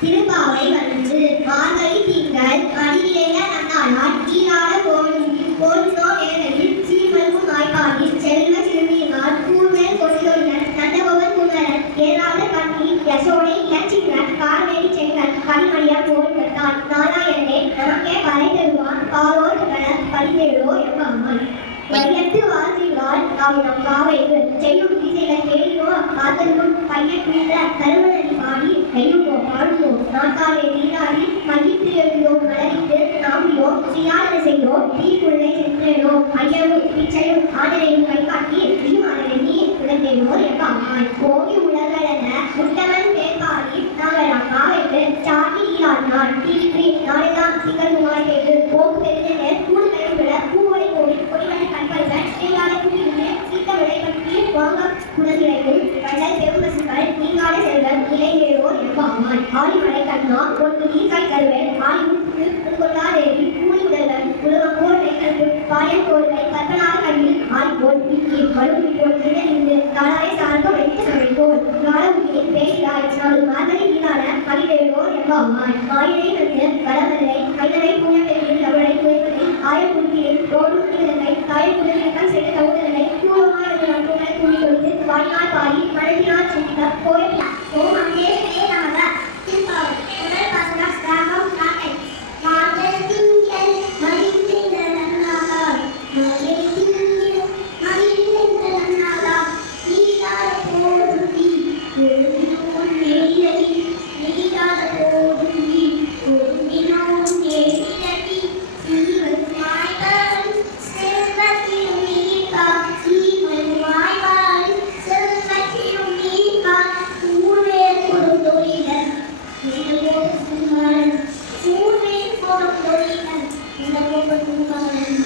திருப்பாவை வந்து மார்கழி திங்கள் மடியிலேய நன்னாளால் நீராட போன்றோ நேரத்தில் சீமல்கும் நாய்ப்பாடில் செல்வ சிறுமியினால் கூர்மேல் கொண்டொழியன் நந்தகோவன் குமரன் ஏறாத கண்ணி யசோனை இளச்சிங்கன் கார்மேடி செங்கன் கனிமணியார் போல் பெற்றான் நாராயணனே நமக்கே பறை தருவான் பாரோர் பரிதேடோ எம்பாமாய் வையத்து வாழ்வாள் நாம் நம் காவைக்கு செய்யும் திசைகளை தேடினோ காத்தலும் பையன் வீழ கருவனடி பாடி கையுமோ பாடுமோ நாட்டாலே நீராடி மையிட்டு எழுந்தோம் மலரிட்டு நாம்பியோ சியாதனை செய்தோம் தீக்குள்ளே சென்றேனோ ஐயனும் பிச்சையும் ஆதரையும் கை காட்டி நீமாதனை நீ உணர்ந்தேனோ எம்பாமாய் ஓகி உலகளென முட்டவன் பேர்பாடி நாங்கள் நம் காவைக்கு சாதி ஈராடினாள் தீற்றி நாளெல்லாம் திங்கள் குமார் கேட்டு போக்கு பெரிய கூடு கயம் விட பூவடை கோவில் கொடிவனை கண்பல்கள் தேங்காத கூட்டிலே சீத்த விளை பற்றி வாங்க குணதிரைக்கும் கண்டல் பெருமசுகள் நீங்காத செல்வன் இளைஞரோ எம்பாமாய் ஆலிமலை கண்ணா ஒன்று நீர்கை கருவேன் ஆலி முற்கு உட்கொள்ளாதேவி கூலி உடல்கள் உலகம் போல் கைகளுக்கு பாயம் தோல்களை கற்பனாக கையில் ஆலி போல் விக்கி வலுவி போல் இருந்து காலாய சார்ந்த வைத்து சமைப்போம் காலமுகியின் பேசிடாய் நாடு மார்கழி நீரான பரிதேடோ எம்பாமாய் ஆயிரை வந்து வளவல்லை கைதலை பூய பெருகில் அவளை குறைப்பதில் ஆயக்குட்டியில் ரோடும் திறனை தாயக்குடலில் செய்த தகுதலை பூர்வமாய் நட்புகளை கூறி கொடுத்து வாயினால் பாடி மனதினால் சிந்திக்க கோயில் ஓம் அங்கே நமக திருப்பாவை முதல் பாசனம் ராகம் நாட்டை மாதர் திங்கள் மகிழ்ந்த நன்னாளால் மகிழ் திங்கள் மகிழ்ந்த நன்னாளால் நீதார போதும் ஒழுங்கினோன் நெறியடி நீதார போதும் ஒழுங்கினோன் நெறியடி சீவன் மாய்கள் செல்வத்திலும் நீக்கா சீவன் மாய்கள் செல்வத்திலும் நீக்கா ஊரே கொடுத்தொழிலன் இந்த குமாரன் ஊரே கொடுத்தொழிலன் இந்த குமாரன்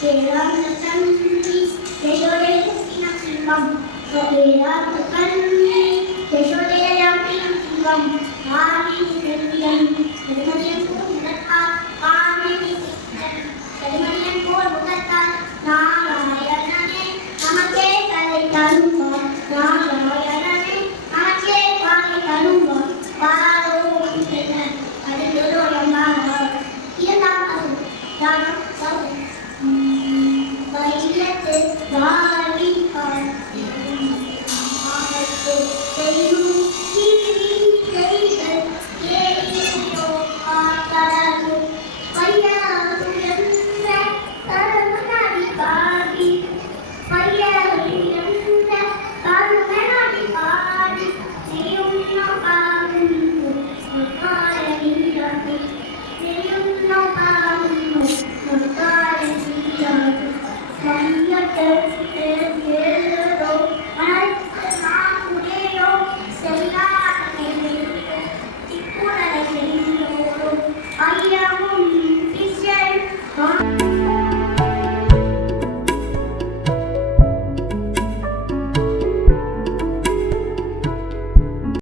கேளான தம்பி யசோதே சினம் கேளான தம்பி யசோதே சினம் ஆதி செல்வியன் திருமதியன் முகத்தால் ஆதி திருமதியன் போல் முகத்தால் நாராயணனே நமக்கே கலை தருவார் நாராயணனே நமக்கே கலை தருவார் பாரோ அது எல்லோரும் இருந்தாலும்